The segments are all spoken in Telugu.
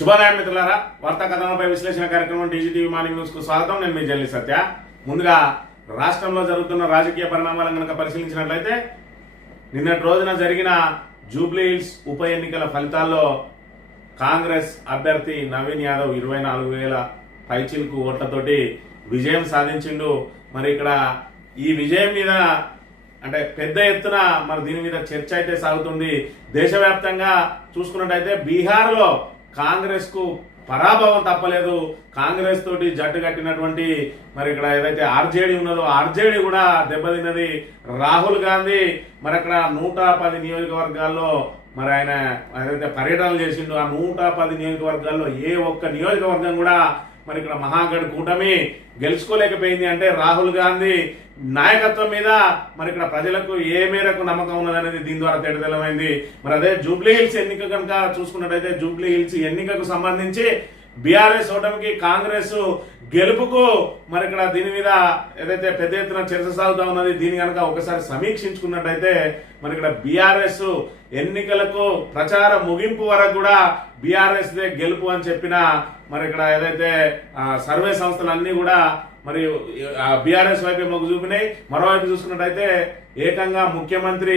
శుభోదయం మిత్రులారా, వార్తా కథనంపై విశ్లేషణ కార్యక్రమం టీజీటీవీ మార్నింగ్ న్యూస్ కు స్వాగతం. నేను మీ జల్లి సత్య. ముందుగా రాష్ట్రంలో జరుగుతున్న రాజకీయ పరిణామాలను కనుక పరిశీలించినట్లయితే నిన్నటి రోజున జరిగిన జూబ్లీ హిల్స్ ఉప ఎన్నికల ఫలితాల్లో కాంగ్రెస్ అభ్యర్థి నవీన్ యాదవ్ 24,000 పైచిలకు ఓట్లతోటి విజయం సాధించిండు. మరి ఇక్కడ ఈ విజయం మీద అంటే పెద్ద ఎత్తున మరి దీని మీద చర్చ అయితే సాగుతుంది. దేశవ్యాప్తంగా చూసుకున్నట్టయితే బీహార్లో కాంగ్రెస్ కు పరాభవం తప్పలేదు. కాంగ్రెస్ తోటి జట్టు కట్టినటువంటి మరి ఇక్కడ ఏదైతే ఆర్జేడీ ఉన్నదో ఆర్జేడీ కూడా దెబ్బతిన్నది. రాహుల్ గాంధీ మరి అక్కడ 110 నియోజకవర్గాల్లో మరి ఆయన ఏదైతే పర్యటనలు చేసిండో ఆ 110 నియోజకవర్గాల్లో ఏ ఒక్క నియోజకవర్గం కూడా మరి ఇక్కడ మహాగఢ్ కూటమి గెలుచుకోలేకపోయింది. అంటే రాహుల్ గాంధీ నాయకత్వం మీద మరి ఇక్కడ ప్రజలకు ఏ మేరకు నమ్మకం ఉన్నదనేది దీని ద్వారా తేటతెల్లమైంది. మరి అదే జూబ్లీ హిల్స్ ఎన్నిక కనుక చూసుకున్నట్టయితే జూబ్లీ హిల్స్ ఎన్నికకు సంబంధించి బీఆర్ఎస్ ఓటమికి కాంగ్రెస్ గెలుపుకు మరి ఇక్కడ దీని మీద ఏదైతే పెద్ద ఎత్తున చర్చ సాగుతా ఉన్నది. దీని కనుక ఒకసారి సమీక్షించుకున్నట్టయితే మరి ఇక్కడ బీఆర్ఎస్ ఎన్నికలకు ప్రచార ముగింపు వరకు కూడా బీఆర్ఎస్ దే గెలుపు అని చెప్పిన మరి ఇక్కడ ఏదైతే సర్వే సంస్థలు అన్ని కూడా మరి బీఆర్ఎస్ వైపు మొగ్గు చూపినాయి. మరోవైపు చూసుకున్నట్టయితే ఏకంగా ముఖ్యమంత్రి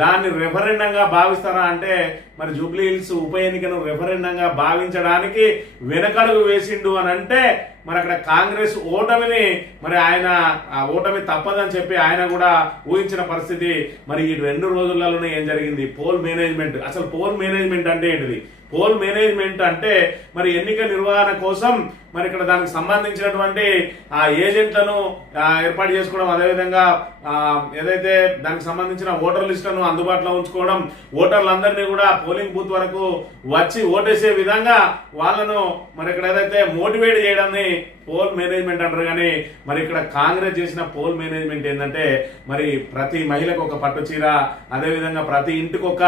దాన్ని రెఫరెండంగా భావిస్తారా అంటే మరి జూబ్లీ హిల్స్ ఉప ఎన్నికను రెఫరెండంగా భావించడానికి వెనకడుగు వేసిండు అని అంటే మరి అక్కడ కాంగ్రెస్ ఓటమిని మరి ఆయన ఆ ఓటమి తప్పదని చెప్పి ఆయన కూడా ఊహించిన పరిస్థితి. మరి ఈ 2 రోజులలోనే ఏం జరిగింది? Poll management. అసలు పోల్ మేనేజ్మెంట్ అంటే ఏంటిది? పోల్ మేనేజ్మెంట్ అంటే మరి ఎన్నిక నిర్వహణ కోసం మరి ఇక్కడ దానికి సంబంధించినటువంటి ఆ ఏజెంట్లను ఏర్పాటు చేసుకోవడం, అదేవిధంగా ఏదైతే దానికి సంబంధించిన ఓటర్ లిస్టులను అందుబాటులో ఉంచుకోవడం, ఓటర్లందరినీ కూడా పోలింగ్ బూత్ వరకు వచ్చి ఓటేసే విధంగా వాళ్ళను మరి ఇక్కడ ఏదైతే మోటివేట్ చేయడాన్ని పోల్ మేనేజ్మెంట్ అంటారు. కానీ మరి ఇక్కడ కాంగ్రెస్ చేసిన పోల్ మేనేజ్మెంట్ ఏంటంటే మరి ప్రతి మహిళకు ఒక పట్టు చీర, అదేవిధంగా ప్రతి ఇంటికి ఒక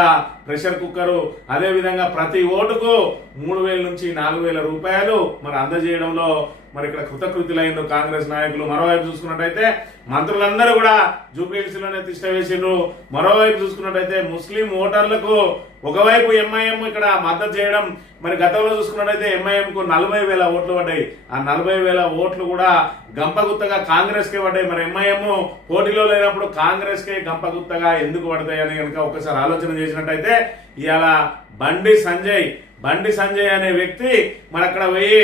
ప్రెషర్ కుక్కరు, అదేవిధంగా ప్రతి ఓటుకు 3,000 నుంచి 4,000 రూపాయలు మరి అందజేయడంలో మరి ఇక్కడ కృతకృతులైన కాంగ్రెస్ నాయకులు. మరోవైపు చూసుకున్నట్టయితే మంత్రులందరూ కూడా జూబ్లీ హిల్స్ లోనే తిష్ట వేసిండ్రు. మరోవైపు చూసుకున్నట్టయితే ముస్లిం ఓటర్లకు ఒకవైపు ఎంఐఎం ఇక్కడ మద్దతు చేయడం. మరి గతంలో చూసుకున్నట్టయితే ఎంఐఎం కు 40,000 ఓట్లు పడ్డాయి. ఆ 40,000 ఓట్లు కూడా గంపగుత్తగా కాంగ్రెస్ కే పడ్డాయి. మరి ఎంఐఎం పోటీలో లేనప్పుడు కాంగ్రెస్ కే గంపగుత్తగా ఎందుకు పడతాయి అని కనుక ఒకసారి ఆలోచన చేసినట్టయితే ఇవాళ బండి సంజయ్ అనే వ్యక్తి మరి అక్కడ పోయి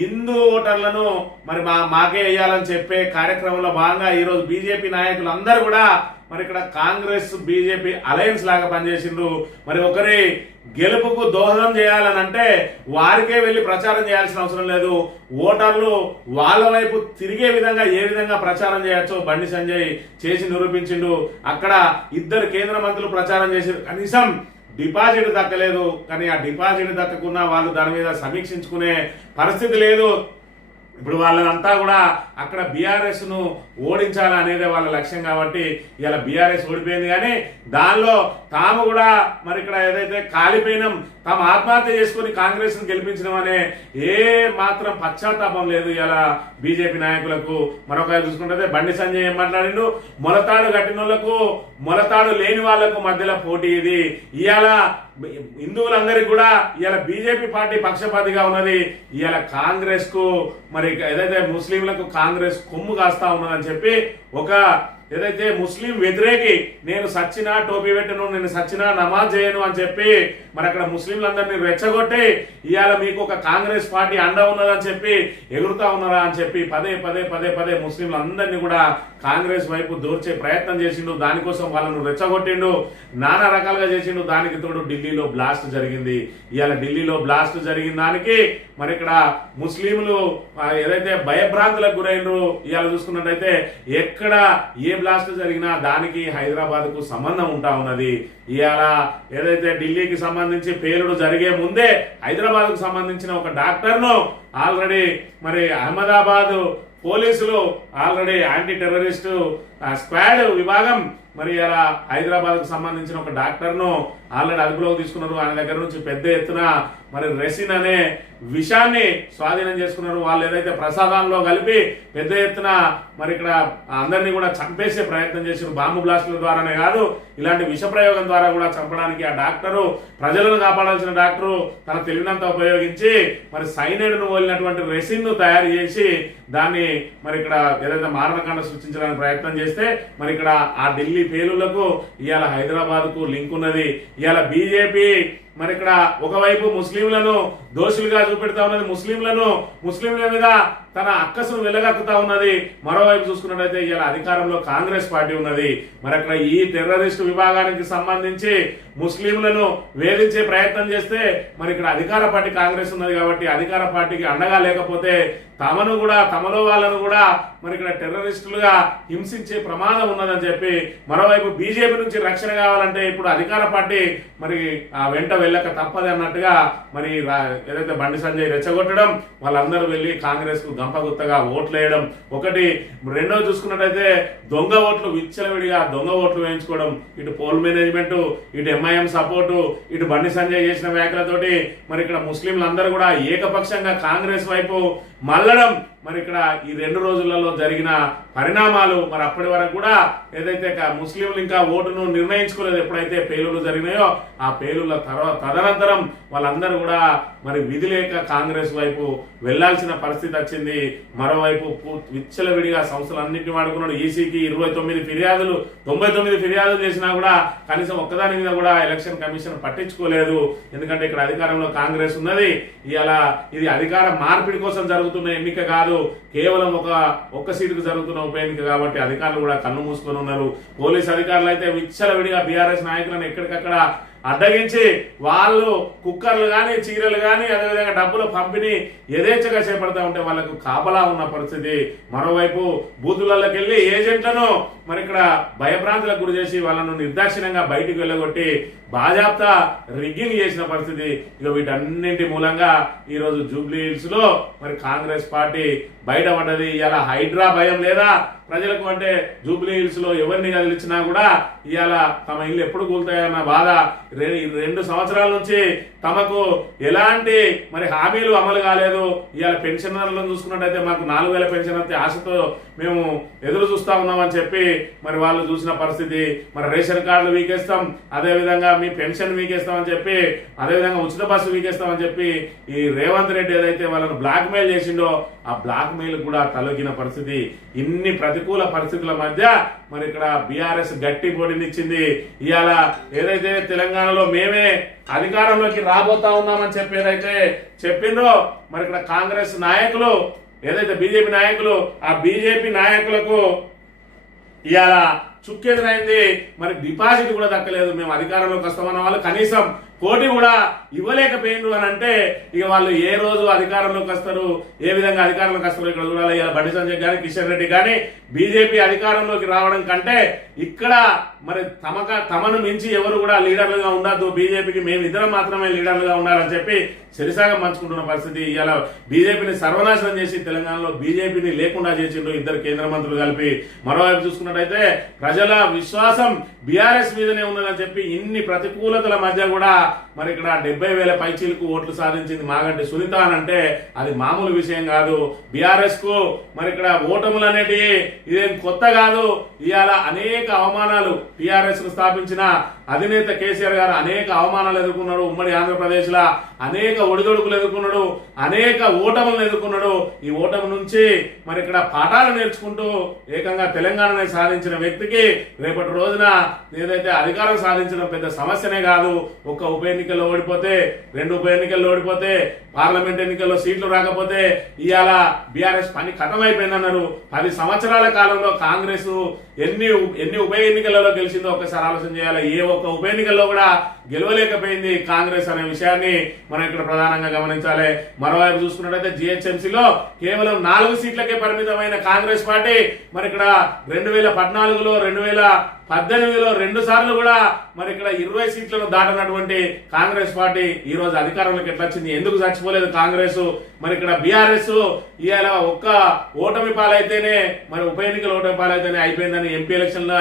హిందూ ఓటర్లను మరి మాకే వేయాలని చెప్పే కార్యక్రమంలో భాగంగా ఈరోజు బీజేపీ నాయకులు అందరూ కూడా మరి ఇక్కడ కాంగ్రెస్ బీజేపీ అలయన్స్ లాగా పనిచేసిండ్రు. మరి ఒకరి గెలుపుకు దోహదం చేయాలని అంటే వారికే వెళ్లి ప్రచారం చేయాల్సిన అవసరం లేదు. ఓటర్లు వాళ్ళ వైపు తిరిగే విధంగా ఏ విధంగా ప్రచారం చేయొచ్చో బండి సంజయ్ చేసి నిరూపించిండు. అక్కడ 2 కేంద్ర మంత్రులు ప్రచారం చేశారు. కనీసం డిపాజిట్ దక్కలేదు. కానీ ఆ డిపాజిట్ దక్కకున్నా వాళ్ళు దాని మీద సమీక్షించుకునే పరిస్థితి లేదు. ఇప్పుడు వాళ్ళంతా కూడా అక్కడ బీఆర్ఎస్ ను ఓడించాలనేదే వాళ్ళ లక్ష్యం. కాబట్టి ఇలా బీఆర్ఎస్ ఓడిపోయింది. కానీ దానిలో తాము కూడా మరి ఇక్కడ ఏదైతే కాలిపోయినాం, తాము ఆత్మహత్య చేసుకుని కాంగ్రెస్ ను గెలిపించడం అనే ఏ మాత్రం పశ్చాత్తాపం లేదు ఇలా బీజేపీ నాయకులకు. మరొక చూసుకుంటే బండి సంజయ్ ఏం మాట్లాడిండు? మొలతాడు కట్టిన వాళ్ళకు మొలతాడు లేని వాళ్లకు మధ్యలో పోటీ ఇది. ఇవాళ హిందువులందరికీ కూడా ఇవాళ బీజేపీ పార్టీ పక్షపాతిగా ఉన్నది. ఇవాళ కాంగ్రెస్ కు మరి ఏదైతే ముస్లింలకు కాంగ్రెస్ కొమ్ము కాస్తా ఉన్నదని చెప్పి ఒక ఏదైతే ముస్లిం వ్యతిరేకి నేను సచ్చినా టోపీ పెట్టను, నేను సచ్చినా నమాజ్ చేయను అని చెప్పి మరి అక్కడ ముస్లింలందరినీ రెచ్చగొట్టి ఇవాళ మీకు ఒక కాంగ్రెస్ పార్టీ అండ ఉన్నదని చెప్పి ఎగురుతా ఉన్నారా అని చెప్పి పదే ముస్లింలందరినీ కూడా కాంగ్రెస్ వైపు దూర్చే ప్రయత్నం చేసిండు. దానికోసం వాళ్ళను రెచ్చగొట్టిండు, నానా రకాలుగా చేసిండు. దానికి తోడు ఢిల్లీలో బ్లాస్ట్ జరిగింది. ఇవాళ ఢిల్లీలో బ్లాస్ట్ జరిగిన దానికి మరి ఇక్కడ ముస్లింలు ఏదైతే భయభ్రాంతులకు గురైనరు. ఇవాళ చూసుకున్నట్టయితే ఎక్కడ ఏ బ్లాస్ట్ జరిగినా దానికి హైదరాబాద్ కు సంబంధం ఉంటా ఉన్నది. ఇవాళ ఏదైతే ఢిల్లీకి సంబంధించి పేలుడు జరిగే ముందే హైదరాబాద్ కు సంబంధించిన ఒక డాక్టర్ ను ఆల్రెడీ మరి అహ్మదాబాద్ పోలీసులు ఆల్రెడీ యాంటీ టెర్రరిస్ట్ స్క్వాడ్ విభాగం మరి ఇలా హైదరాబాద్కు సంబంధించిన ఒక డాక్టర్ను ఆల్రెడీ అదుపులోకి తీసుకున్నారు. ఆయన దగ్గర నుంచి పెద్ద ఎత్తున మరి రెసిన్ అనే విషాన్ని స్వాధీనం చేసుకున్నారు. వాళ్ళు ఏదైతే ప్రసాదంలో కలిపి పెద్ద ఎత్తున మరి ఇక్కడ అందరినీ కూడా చంపేసే ప్రయత్నం చేసిన బాంబు బ్లాస్టుల ద్వారానే కాదు, ఇలాంటి విష ప్రయోగం ద్వారా కూడా చంపడానికి ఆ డాక్టరు, ప్రజలను కాపాడాల్సిన డాక్టరు తన తెలివినంత ఉపయోగించి మరి సైనైడ్ను పోలినటువంటి రెసిన్ ను తయారు చేసి దాన్ని మరి ఇక్కడ ఏదైతే మారణకాండ సృష్టించడానికి ప్రయత్నం చేస్తే మరి ఇక్కడ ఆ ఢిల్లీ పేలుళ్లకు ఇవాళ హైదరాబాద్ కు లింక్ ఉన్నది. ఇవాళ బీజేపీ మరి ఇక్కడ ఒకవైపు ముస్లింలను దోషులుగా చూపెడతా ఉన్నది, ముస్లింల మీద తన అక్కసును వెలగక్కుతా ఉన్నది. మరోవైపు చూసుకున్నట్లయితే ఇలా అధికారంలో కాంగ్రెస్ పార్టీ ఉన్నది. మరి అక్కడ ఈ టెర్రరిస్టు విభాగానికి సంబంధించి ముస్లింలను వేధించే ప్రయత్నం చేస్తే మరి ఇక్కడ అధికార పార్టీ కాంగ్రెస్ ఉన్నది కాబట్టి అధికార పార్టీకి అండగా లేకపోతే తమలో వాళ్ళను కూడా మరి ఇక్కడ టెర్రరిస్టులుగా హింసించే ప్రమాదం ఉన్నదని చెప్పి మరోవైపు బీజేపీ నుంచి రక్షణ కావాలంటే ఇప్పుడు అధికార పార్టీ మరి ఆ వెంట వెళ్ళక తప్పదు అన్నట్టుగా మరి ఏదైతే బండి సంజయ్ రెచ్చగొట్టడం, వాళ్ళందరూ వెళ్ళి కాంగ్రెస్ కు గంపగుత్తగా ఓట్లు వేయడం ఒకటి. రెండో చూసుకున్నట్టయితే దొంగ ఓట్లు విచ్చలవిడిగా దొంగ ఓట్లు వేయించుకోవడం, ఇటు పోల్ మేనేజ్మెంట్, ఇటు ఎంఐఎం సపోర్టు, ఇటు బండి సంజయ్ చేసిన వ్యాఖ్యలతోటి మరి ఇక్కడ ముస్లింలందరూ కూడా ఏకపక్షంగా కాంగ్రెస్ వైపు మళ్ళడం మరి ఇక్కడ ఈ 2 రోజులలో జరిగిన పరిణామాలు. మరి అప్పటి వరకు కూడా ఏదైతే ముస్లింలు ఇంకా ఓటును నిర్ణయించుకోలేదు, ఎప్పుడైతే పేలుళ్లు జరిగినాయో ఆ పేలుళ్ల తదనంతరం వాళ్ళందరూ కూడా మరి విధి లేక కాంగ్రెస్ వైపు వెళ్లాల్సిన పరిస్థితి వచ్చింది. మరోవైపు విచ్చలవిడిగా సంస్థలన్నింటినీ వాడుకున్నాడు. ఈసీకి 99 ఫిర్యాదులు చేసినా కూడా కనీసం ఒక్కదాని మీద కూడా ఎలక్షన్ కమిషన్ పట్టించుకోలేదు. ఎందుకంటే ఇక్కడ అధికారంలో కాంగ్రెస్ ఉన్నది. ఇలా ఇది అధికార మార్పిడి కోసం జరుగుతున్న ఎన్నిక కాదు, కేవలం ఒక్క సీటుకు జరుగుతున్న ఉప ఎన్నిక కాబట్టి అధికారులు కూడా కన్ను మూసుకొని ఉన్నారు. పోలీస్ అధికారులు అయితే విచ్చలవిడిగా బీఆర్ఎస్ నాయకులను ఎక్కడికక్కడ అడ్డగించి వాళ్ళు కుక్కర్లు కానీ చీరలు కానీ అదేవిధంగా డబ్బుల పంపిణీ యథేచ్ఛగా చేపడతా ఉంటే వాళ్ళకు కాపలా ఉన్న పరిస్థితి. మరోవైపు బూతులలోకి వెళ్ళి ఏజెంట్లను మరి ఇక్కడ భయభ్రాంతులకు గురి చేసి వాళ్ళను నిర్దాక్షిణ్యంగా బయటికి వెళ్ళగొట్టి బాజాప్తా రిగ్గింగ్ చేసిన పరిస్థితి. ఇక వీటన్నింటి మూలంగా ఈరోజు జూబ్లీ హిల్స్ లో మరి కాంగ్రెస్ పార్టీ బయటపడ్డది. ఇలా హైడ్రా భయం లేదా ప్రజలకు అంటే జూబ్లీ హిల్స్ లో ఎవరిని కదిలిచ్చినా కూడా ఇవాళ తమ ఇల్లు ఎప్పుడు కూలుతాయన్న బాధ. 2 సంవత్సరాల నుంచి తమకు ఎలాంటి మరి హామీలు అమలు కాలేదు. ఇవాళ పెన్షనర్లను చూసుకున్నట్టయితే మాకు 4000 పెన్షన్ అయితే ఆశతో మేము ఎదురు చూస్తా ఉన్నామని చెప్పి మరి వాళ్ళు చూసిన పరిస్థితి. మరి రేషన్ కార్డులు వీకేస్తాం, అదేవిధంగా మీ పెన్షన్ వీకేస్తామని చెప్పి, అదేవిధంగా ఉచిత బస్సు వీకేస్తామని చెప్పి ఈ రేవంత్ రెడ్డి ఏదైతే వాళ్ళను బ్లాక్ మెయిల్ చేసిండో ఆ బ్లాక్ మెయిల్ కూడా తలొగిన పరిస్థితి. ఇన్ని ప్రతికూల పరిస్థితుల మధ్య మరి ఇక్కడ బీఆర్ఎస్ గట్టి పోటీనిచ్చింది. ఇవాళ ఏదైతే తెలంగాణలో మేమే అధికారంలోకి రాబోతా ఉన్నామని చెప్పి ఏదైతే చెప్పిండ్రో మరి ఇక్కడ కాంగ్రెస్ నాయకులు ఏదైతే బీజేపీ నాయకులు ఆ బీజేపీ నాయకులకు ఇవాళ చుక్కెదురైంది. మరి డిపాజిట్ కూడా దక్కలేదు. మేము అధికారంలోకి వస్తామన్న వాళ్ళు కనీసం కోటి కూడా ఇవ్వలేకపోయిండ్రు అని అంటే ఇక వాళ్ళు ఏ రోజు అధికారంలోకి వస్తారు, ఏ విధంగా అధికారంలోకి వస్తారు ఇక్కడ చూడాలి. ఇలా బండి సంజయ్ కానీ కిషన్ రెడ్డి కానీ బీజేపీ అధికారంలోకి రావడం కంటే ఇక్కడ మరి తమను మించి ఎవరు కూడా లీడర్లుగా ఉండద్దు, బీజేపీకి మేమిద్దరం మాత్రమే లీడర్లుగా ఉండాలని చెప్పి శరిసాగం పంచుకుంటున్న పరిస్థితి. ఇలా బీజేపీని సర్వనాశనం చేసి తెలంగాణలో బీజేపీని లేకుండా చేసిండ్రు 2 కేంద్ర మంత్రులు కలిపి. మరోవైపు చూసుకున్నట్టయితే ప్రజల విశ్వాసం బీఆర్ఎస్ మీదనే ఉన్నదని చెప్పి ఇన్ని ప్రతికూలతల మధ్య కూడా మరి ఇక్కడ 70,000 పైచీలకు ఓట్లు సాధించింది మాగంటి సునీత అని అంటే అది మామూలు విషయం కాదు. బీఆర్ఎస్ కు మరి ఇక్కడ ఓటములు అనేటివి ఇదేం కొత్త కాదు. ఇవాళ అనేక అవమానాలు టీఆర్ఎస్ ను స్థాపించిన అధినేత కేసీఆర్ గారు అనేక అవమానాలు ఎదుర్కొన్నాడు. ఉమ్మడి ఆంధ్రప్రదేశ్ లా అనేక ఒడిదొడుకులు ఎదుర్కొన్నాడు, అనేక ఓటములను ఎదుర్కొన్నాడు. ఈ ఓటమి నుంచి మరి ఇక్కడ పాఠాలు నేర్చుకుంటూ ఏకంగా తెలంగాణని సాధించిన వ్యక్తికి రేపటి రోజున ఏదైతే అధికారం సాధించడం పెద్ద సమస్యనే కాదు. ఒక ఉప ఎన్నికల్లో ఓడిపోతే, 2 ఉప ఎన్నికల్లో ఓడిపోతే, పార్లమెంట్ ఎన్నికల్లో సీట్లు రాకపోతే ఇవాళ బీఆర్ఎస్ పని ఖతమైపోయిందన్నారు. 10 సంవత్సరాల కాలంలో కాంగ్రెస్ ఎన్ని ఉప ఎన్నికలలో గెలిచిందో ఒకసారి ఆలోచన చేయాలి. ఏ ఒక్క ఉప ఎన్నికల్లో కూడా గెలవలేకపోయింది కాంగ్రెస్ అనే విషయాన్ని మనం ఇక్కడ ప్రధానంగా గమనించాలి. మరోవైపు చూసుకున్నట్టయితే జిహెచ్ఎంసీలో కేవలం 4 సీట్లకే పరిమితమైన కాంగ్రెస్ పార్టీ మరి ఇక్కడ 2014లో 18లో 2 సార్లు కూడా మరి ఇక్కడ 20 సీట్లను దాటినటువంటి కాంగ్రెస్ పార్టీ ఈ రోజు అధికారంలోకి ఎట్లా వచ్చింది? ఎందుకు చచ్చిపోలేదు కాంగ్రెస్? మరి ఇక్కడ బీఆర్ఎస్ ఇవాళ ఒక్క ఓటమి పాలైతేనే, మరి ఉప ఎన్నికల ఓటమి పాలైతేనే అయిపోయిందని, ఎంపీ ఎలక్షన్ లో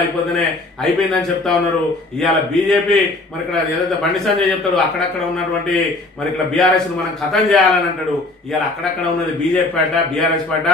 అయిపోయిందని చెప్తా ఉన్నారు. ఇవాళ బీజేపీ మరి ఇక్కడ ఏదైతే బండి సంజయ్ చెప్తాడు అక్కడక్కడ ఉన్నటువంటి మరి ఇక్కడ బీఆర్ఎస్ ను మనం ఖతం చేయాలని అంటాడు. ఇవాళ అక్కడక్కడ ఉన్నది బీజేపీ పార్ట, బీఆర్ఎస్ పార్ట.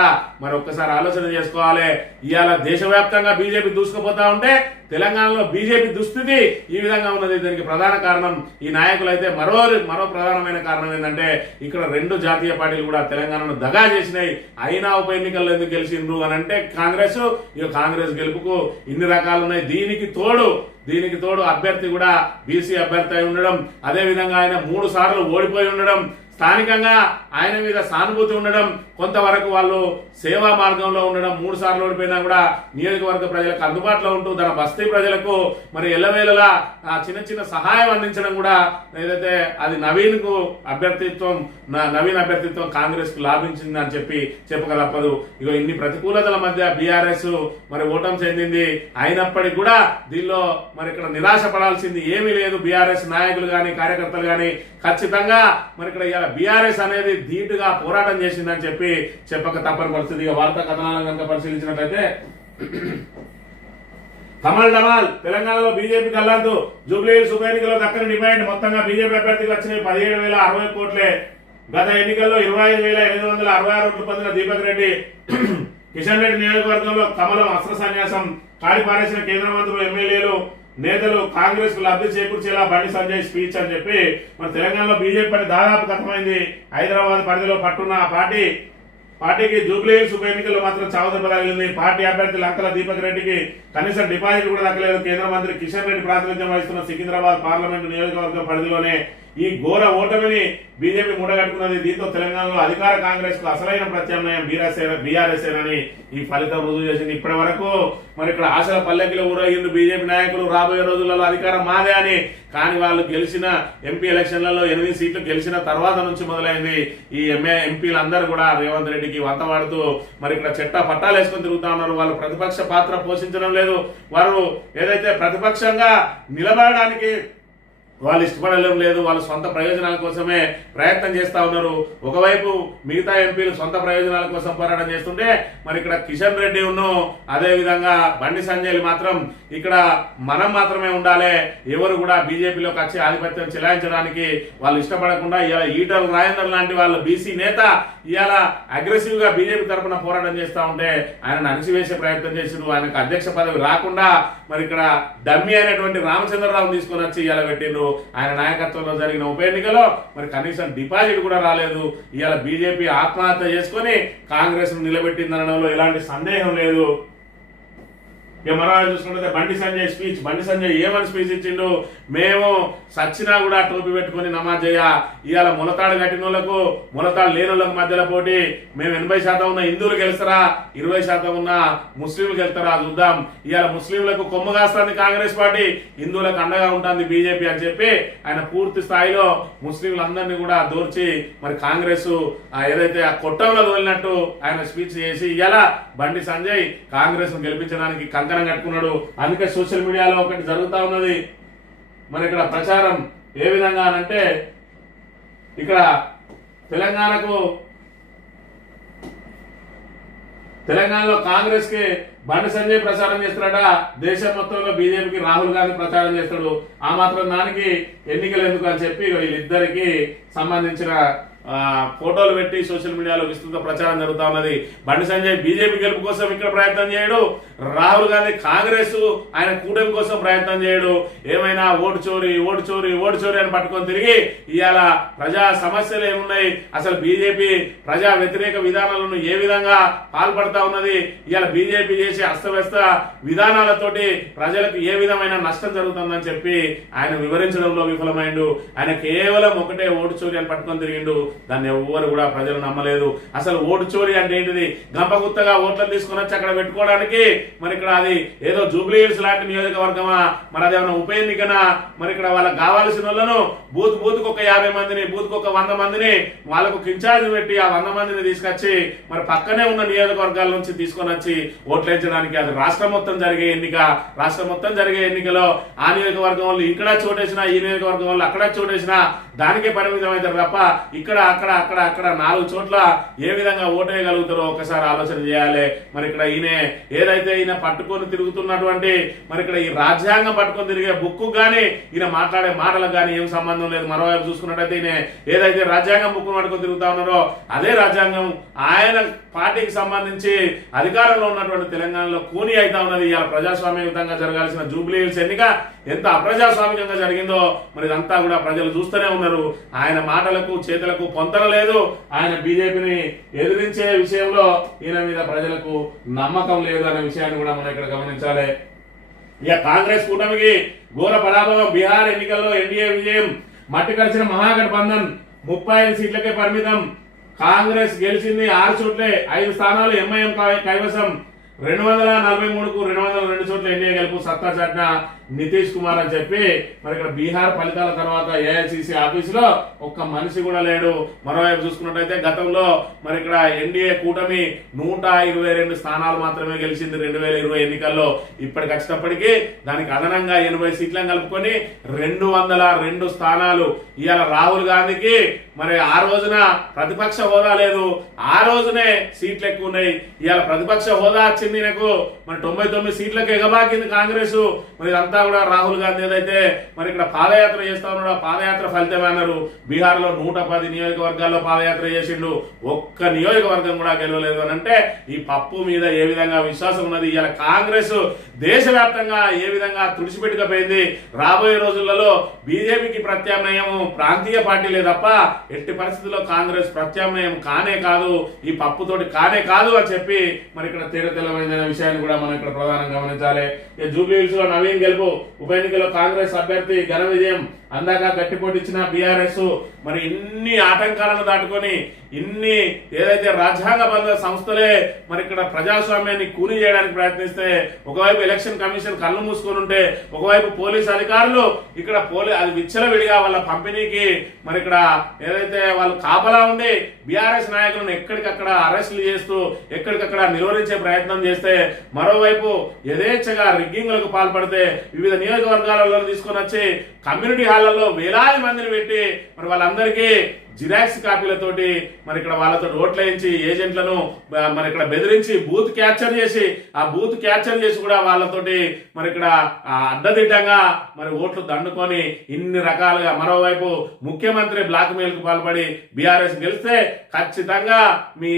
మరి ఒక్కసారి ఆలోచన చేసుకోవాలి. ఇవాళ దేశవ్యాప్తంగా బీజేపీ దూసుకుపోతా ఉంటే తెలంగాణలో బీజేపీ దుస్థితి ఈ విధంగా ఉన్నది. దీనికి ప్రధాన కారణం ఈ నాయకులు. అయితే మరో ప్రధానమైన కారణం ఏంటంటే ఇక్కడ 2 జాతీయ పార్టీలు కూడా తెలంగాణను దగా చేసినాయి. అయినా ఉప ఎన్నికల్లో ఎందుకు గెలిచిండ్రు అని అంటే కాంగ్రెస్ గెలుపుకు ఇన్ని రకాలు ఉన్నాయి. దీనికి తోడు అభ్యర్థి కూడా బీసీ అభ్యర్థి అయి ఉండడం, అదే విధంగా ఆయన 3 సార్లు ఓడిపోయి ఉండడం, స్థానికంగా ఆయన మీద సానుభూతి ఉండడం, కొంతవరకు వాళ్ళు సేవా మార్గంలో ఉండడం, 3 సార్లు ఓడిపోయినా కూడా నియోజకవర్గ ప్రజలకు అందుబాటులో ఉంటూ తన బస్తీ ప్రజలకు మరి ఎల్లవేళలా చిన్న సహాయం అందించడం కూడా ఏదైతే అది నవీన్ అభ్యర్థిత్వం కాంగ్రెస్ కు లాభించింది అని చెప్పక తప్పదు. ఇన్ని ప్రతికూలతల మధ్య బీఆర్ఎస్ మరి ఓటమి చెందింది. అయినప్పటికీ కూడా దీనిలో మరి ఇక్కడ నిరాశ పడాల్సింది ఏమీ లేదు. బీఆర్ఎస్ నాయకులు గాని కార్యకర్తలు గాని ఖచ్చితంగా మరి ఇక్కడ ఇవాళ బీఆర్ఎస్ అనేది ధీటుగా పోరాటం చేసిందని చెప్పక తప్పని పరిస్థితి. వార్తా కథనాలను కనుక పరిశీలించినట్లయితే డమాల్ తెలంగాణలో బీజేపీ కల్లాంతు జూబ్లీహిల్స్ ఉప ఎన్నికల్లో దక్కని డిమాండ్. మొత్తంగా బీజేపీ అభ్యర్థికి వచ్చినాయి 17,060 కోట్లే. గత ఎన్నికల్లో 25,866 ఓట్లు పొందిన దీపక్ రెడ్డి కిషన్ రెడ్డి నియోజకవర్గంలో కమలం అస్త్ర సన్యాసం కాడిపారేసిన కేంద్ర మంత్రులు, ఎమ్మెల్యేలు, నేతలు కాంగ్రెస్ కు లబ్ధి చేకూర్చేలా బండి సంజయ్ స్పీచ్ అని చెప్పి మన తెలంగాణలో బీజేపీ పని దాదాపు ఖతమైంది. హైదరాబాద్ పరిధిలో పట్టున్న ఆ పార్టీకి జూబ్లీహిల్స్ ఉప ఎన్నికల్లో మాత్రం చావుదెబ్బ తగిలింది. పార్టీ అభ్యర్థి లంకల దీపక్ రెడ్డికి కనీసం డిపాజిట్ కూడా దక్కలేదు. కేంద్ర మంత్రి కిషన్ రెడ్డి ప్రాతినిధ్యం వహిస్తున్న సికింద్రాబాద్ పార్లమెంటు నియోజకవర్గం పరిధిలోనే ఈ ఘోర ఓటమిని బీజేపీ మూటగట్టుకున్నది. దీంతో తెలంగాణలో అధికార కాంగ్రెస్ కు అసలైన ప్రత్యామ్నాయం బీఆర్ఎస్ అని ఈ ఫలితం రుజువు చేసింది. ఇప్పటి వరకు మరి ఇక్కడ ఆశల పల్లెకిలో ఊరేగింది బీజేపీ నాయకులు రాబోయే రోజులలో అధికారం మాదే అని. కానీ వాళ్ళు గెలిచిన ఎంపీ ఎలక్షన్లలో 8 సీట్లు గెలిచిన తర్వాత నుంచి మొదలైంది ఈ ఎంపీలందరూ కూడా రేవంత్ రెడ్డికి వంతవాడుతూ మరి ఇక్కడ చెట్ట పట్టాలు వేసుకొని తిరుగుతా ఉన్నారు. వాళ్ళు ప్రతిపక్ష పాత్ర పోషించడం లేదు. వారు ఏదైతే ప్రతిపక్షంగా నిలబడడానికి వాళ్ళు ఇష్టపడలేం లేదు. వాళ్ళు సొంత ప్రయోజనాల కోసమే ప్రయత్నం చేస్తా ఉన్నారు. ఒకవైపు మిగతా ఎంపీలు సొంత ప్రయోజనాల కోసం పోరాటం చేస్తుంటే మరి ఇక్కడ కిషన్ రెడ్డి అదే విధంగా బండి సంజయ్ మాత్రం ఇక్కడ మనం మాత్రమే ఉండాలి, ఎవరు కూడా బీజేపీలోకి వచ్చి ఆధిపత్యం చెలాయించడానికి వాళ్ళు ఇష్టపడకుండా ఇవాళ ఈటల రాజేందర్ లాంటి వాళ్ళు బీసీ నేత ఇవాళ అగ్రెసివ్ గా బీజేపీ తరఫున పోరాటం చేస్తా ఉంటే ఆయనను అణిచివేసే ప్రయత్నం చేసిరు. ఆయనకు అధ్యక్ష పదవి రాకుండా మరి ఇక్కడ డమ్మీ అయినటువంటి రామచంద్రరావు తీసుకొని వచ్చి ఇవాళ పెట్టిండ్రు. ఆయన నాయకత్వంలో జరిగిన ఉప ఎన్నికలో మరి కనీసం డిపాజిట్ కూడా రాలేదు. ఇవాళ బీజేపీ ఆత్మహత్య చేసుకుని కాంగ్రెస్ ను నిలబెట్టిందనడంలో ఎలాంటి సందేహం లేదు. మరో చూసుకుంటే బండి సంజయ్ ఏమని స్పీచ్ ఇచ్చిండు? మేము సచ్చినా కూడా టోపీ పెట్టుకుని నమాజ్ చేయ. ఇవాళ ములతాడు కట్టిన వాళ్ళకు ములతాడు లేని వాళ్ళకు మధ్యలో పోటీ. మేము 80% ఉన్న హిందువులు గెలుస్తారా, 20% ఉన్న ముస్లింలు గెలుస్తారా చూద్దాం. ఇవాళ ముస్లింలకు కొమ్ము కాస్తుంది కాంగ్రెస్ పార్టీ, హిందువులకు అండగా ఉంటుంది బీజేపీ అని చెప్పి ఆయన పూర్తి స్థాయిలో ముస్లింలందరినీ కూడా దోర్చి మరి కాంగ్రెస్ ఏదైతే ఆ కొట్టంలో తోలినట్టు ఆయన స్పీచ్ చేసి ఇవాళ బండి సంజయ్ కాంగ్రెస్ గెలిపించడానికి కంకణం కట్టుకున్నాడు. అందుకే సోషల్ మీడియాలో ఒకటి జరుగుతా ఉన్నది. మరి ఇక్కడ ప్రచారం ఏ విధంగా అనంటే ఇక్కడ తెలంగాణలో కాంగ్రెస్ కి బండి సంజయ్ ప్రచారం చేస్తాడట, దేశం మొత్తంలో బీజేపీకి రాహుల్ గాంధీ ప్రచారం చేస్తాడు. ఆ మాత్రం దానికి ఎన్నికలు ఎందుకు అని చెప్పి వీళ్ళిద్దరికి సంబంధించిన ఫోటోలు పెట్టి సోషల్ మీడియాలో విస్తృత ప్రచారం జరుగుతా ఉన్నది. బండి సంజయ్ బీజేపీ గెలుపు కోసం ఇక్కడ ప్రయత్నం చేయడు, రాహుల్ గాంధీ కాంగ్రెస్ ఆయన కూటమి కోసం ప్రయత్నం చేయడు. ఏమైనా ఓటు చోరీ అని పట్టుకొని తిరిగి ఇవాళ ప్రజా సమస్యలు ఏమున్నాయి, అసలు బీజేపీ ప్రజా వ్యతిరేక విధానాలను ఏ విధంగా పాల్పడతా ఉన్నది, ఇవాళ బీజేపీ చేసే అస్తవ్యస్త విధానాలతోటి ప్రజలకు ఏ విధమైన నష్టం జరుగుతుందని చెప్పి ఆయన వివరించడంలో విఫలమైండు. ఆయన కేవలం ఒకటే ఓటు చోరీ అని పట్టుకొని తిరిగిండు. దాన్ని ఎవ్వరు కూడా ప్రజలు నమ్మలేదు. అసలు ఓటు చోరీ అంటే ఏంటిది? గంపగుత్తగా ఓట్లను తీసుకుని వచ్చి అక్కడ పెట్టుకోవడానికి మరి ఇక్కడ అది ఏదో జూబ్లీ హిల్స్ లాంటి నియోజకవర్గమా, మరి అదేమన్నా ఉప ఎన్నికనా? మరి ఇక్కడ వాళ్ళకి కావాల్సిన వాళ్ళను బూత్కు ఒక 50 మందిని, బూత్కు ఒక 100 మందిని వాళ్ళకు ఇన్ఛార్జ్ పెట్టి ఆ 100 మందిని తీసుకొచ్చి మరి పక్కనే ఉన్న నియోజకవర్గాల నుంచి తీసుకొని వచ్చి ఓట్లేయించడానికి, అది రాష్ట్రం మొత్తం జరిగే ఎన్నిక. రాష్ట్రం మొత్తం జరిగే ఎన్నికలో ఆ నియోజకవర్గం వాళ్ళు ఇక్కడ చోటేసినా, ఈ నియోజకవర్గం వాళ్ళు అక్కడ చోటేసినా దానికే పరిమితం అవుతారు తప్ప ఇక్కడ అక్కడ అక్కడ అక్కడ 4 చోట్ల ఏ విధంగా ఓటేయగలుగుతారో ఒకసారి ఆలోచన చేయాలి. మరి ఇక్కడ ఏదైతే ఈయన పట్టుకొని తిరుగుతున్నటువంటి మరి ఇక్కడ ఈ రాజ్యాంగం పట్టుకొని తిరిగే బుక్కు గానీ ఈయన మాట్లాడే మాటలకు కానీ ఏం సంబంధం లేదు. మరోవైపు చూసుకున్నట్టయితే ఈయన ఏదైతే రాజ్యాంగం బుక్కు పట్టుకొని తిరుగుతా ఉన్నారో అదే రాజ్యాంగం ఆయన పార్టీకి సంబంధించి అధికారంలో ఉన్నటువంటి తెలంగాణలో కూని అవుతా ఉన్నది. ఇవాళ ప్రజాస్వామ్యయుతంగా జరగాల్సిన జూబ్లీ హిల్స్ ఎన్నిక ఎంత అప్రజాస్వామికంగా జరిగిందో మరి ఇదంతా కూడా ప్రజలు చూస్తూనే ఉన్నారు. ఆయన మాటలకు చేతులకు పొంతన లేదు. ఆయన బీజేపీని ఎదిరించే విషయంలో ఈయన మీద ప్రజలకు నమ్మకం లేదు అనే విషయాన్ని కూడా మనం ఇక్కడ గమనించాలి. ఇక కాంగ్రెస్ కూటమికి ఘోర పరాభవం. బీహార్ ఎన్నికల్లో ఎన్డీఏ విజయం. మట్టి కలిసిన మహాగఠబంధన్ 35 సీట్లకే పరిమితం. కాంగ్రెస్ గెలిచింది 6 చోట్లే, 5 స్థానాలు ఎంఐఎం కైవసం. 243కు 202 చోట్ల ఎన్డీఏ గెలుపు. సత్తా చాటిన నితీష్ కుమార్ అని చెప్పి మరి ఇక్కడ బీహార్ ఫలితాల తర్వాత ఏఐసిసి ఆఫీసులో ఒక్క మనిషి కూడా లేడు. మరోవైపు చూసుకున్నట్టయితే గతంలో మరి ఇక్కడ ఎన్డీఏ కూటమి 122 స్థానాలు మాత్రమే గెలిచింది 2020 ఎన్నికల్లో. ఇప్పటికి వచ్చేటప్పటికి దానికి అదనంగా 80 సీట్లను కలుపుకొని 202 స్థానాలు. ఇవాళ రాహుల్ గాంధీకి మరి ఆ రోజున ప్రతిపక్ష హోదా లేదు, ఆ రోజునే సీట్లు ఎక్కువ ఉన్నాయి. ఇవాళ ప్రతిపక్ష హోదా వచ్చింది నాకు మరి 99 సీట్లకు ఎగబాకింది కాంగ్రెస్. మరి అంతా కూడా రాహుల్ గాంధీ ఏదైతే మరి ఇక్కడ పాదయాత్ర చేస్తా ఉన్నాడు ఆ పాదయాత్ర ఫలితమే అన్నారు. బీహార్ లో 110 నియోజకవర్గాల్లో పాదయాత్ర చేసిండు, ఒక్క నియోజకవర్గం కూడా గెలవలేదు అని అంటే ఈ పప్పు మీద ఏ విధంగా విశ్వాసం ఉన్నది? ఇవాళ కాంగ్రెస్ దేశవ్యాప్తంగా ఏ విధంగా తుడిచిపెట్టుకపోయింది. రాబోయే రోజులలో బీజేపీకి ప్రత్యామ్నాయం ప్రాంతీయ పార్టీలే తప్ప ఎట్టి పరిస్థితుల్లో కాంగ్రెస్ ప్రత్యామ్నాయం కానే కాదు, ఈ పప్పుతోటి కానే కాదు అని చెప్పి మరి ఇక్కడ తేడతెల్లమైందనే విషయాన్ని కూడా మనం ఇక్కడ ప్రధానంగా గమనించాలి. జూబ్లీ హిల్స్ లో నవీన్ గెలుపు. ఉప ఎన్నికలో కాంగ్రెస్ అభ్యర్థి ఘన విజయం. అందాక గట్టి పోటీచ్చిన బీఆర్ఎస్ మరి ఇన్ని ఆటంకాలను దాటుకొని ఇన్ని ఏదైతే రాజ్యాంగబద్ధ సంస్థలే మరి ఇక్కడ ప్రజాస్వామ్యాన్ని కూని చేయడానికి ప్రయత్నిస్తే ఒకవైపు ఎలక్షన్ కమిషన్ కళ్ళు మూసుకొని ఉంటే ఒకవైపు పోలీస్ అధికారులు ఇక్కడ అది విచ్చలవిడిగా వాళ్ళ పంపిణీకి మరి ఇక్కడ ఏదైతే వాళ్ళు కాపలా ఉండి బీఆర్ఎస్ నాయకులను ఎక్కడికక్కడ అరెస్టులు చేస్తూ ఎక్కడికక్కడ నిలువరించే ప్రయత్నం చేస్తే మరోవైపు యథేచ్ఛగా రిగ్గింగ్లకు పాల్పడితే వివిధ నియోజకవర్గాలలో తీసుకొని వచ్చి కమ్యూనిటీ హాళ్లలో వేలాది మందిని పెట్టి మరి వాళ్ళందరికీ జిరాక్స్ కాపీలతోటి మరి ఇక్కడ వాళ్ళతో ఓట్లు వేయించి ఏజెంట్లను మరి ఇక్కడ బెదిరించి బూత్ క్యాప్చర్ చేసి కూడా వాళ్ళతోటి మరి ఇక్కడ అడ్డదిడ్డంగా మరి ఓట్లు దండుకొని ఇన్ని రకాలుగా మరోవైపు ముఖ్యమంత్రి బ్లాక్ మెయిల్ కు పాల్పడి బీఆర్ఎస్ గెలిస్తే ఖచ్చితంగా మీ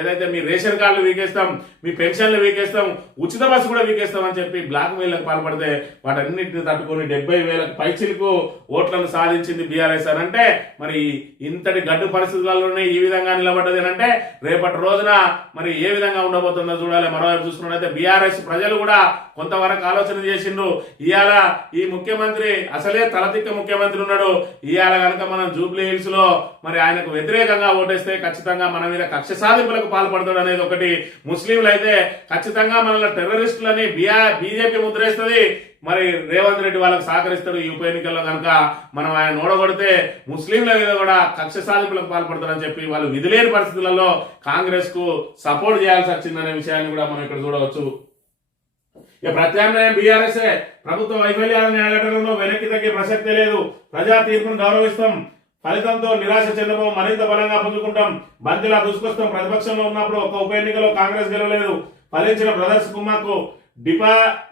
ఏదైతే మీ రేషన్ కార్డులు వీకేస్తాం, మీ పెన్షన్లు వీకేస్తాం, ఉచిత బస్సు కూడా వీకేస్తాం అని చెప్పి బ్లాక్ మెయిల్ కు పాల్పడితే వాటన్నిటిని తట్టుకొని 70,000 పైచిలకు ఓట్లను సాధించింది బీఆర్ఎస్ అని అంటే మరి ఇంతటి గడ్డు పరిస్థితులలోనే ఈ విధంగా నిలబడ్డది అంటే రేపటి రోజున మరి ఏ విధంగా ఉండబోతుందో చూడాలి. మరోవైపు చూసుకున్నట్లయితే బీఆర్ఎస్ ప్రజలు కూడా కొంతవరకు ఆలోచన చేసిండ్రు. ఇవాళ ఈ ముఖ్యమంత్రి అసలే తలతిక్క ముఖ్యమంత్రి ఉన్నాడు. ఇవాళ కనుక మనం జూబ్లీ హిల్స్ లో మరి ఆయనకు వ్యతిరేకంగా ఓటేస్తే ఖచ్చితంగా మన మీద కక్ష సాధింపులకు పాల్పడతాడు అనేది ఒకటి. ముస్లింలు అయితే ఖచ్చితంగా మనల్ని టెర్రరిస్టులని బీజేపీ ముద్రేస్తుంది. మరి రేవంత్ రెడ్డి వాళ్ళకు సహకరిస్తాడు. ఈ ఉప ఎన్నికల్లో కనుక మనం ఆయన ఓడగొడితే ముస్లింల మీద కూడా కక్ష సాధింపులకు పాల్పడతారని చెప్పి వాళ్ళు విధిలేని పరిస్థితులలో కాంగ్రెస్ కు సపోర్ట్ చేయాల్సి వచ్చిందనే విషయాన్ని కూడా మనం ఇక్కడ చూడవచ్చు. ఇక ప్రత్యామ్నాయం బీఆర్ఎస్ ప్రభుత్వ వైఫల్యాలను న్యాయఘటనలో వెనక్కి తగ్గే ప్రసక్తే లేదు. ప్రజా తీర్పును గౌరవిస్తాం, ఫలితంతో నిరాశ చెందడం మరింత బలంగా పుంజుకుంటాం, బంతిలా దుష్కొస్తాం. ప్రతిపక్షంలో ఉన్నప్పుడు ఒక ఉప ఎన్నికలో కాంగ్రెస్ గెలవలేదు. ఫలించిన బ్రదర్స్ కుమ్మకు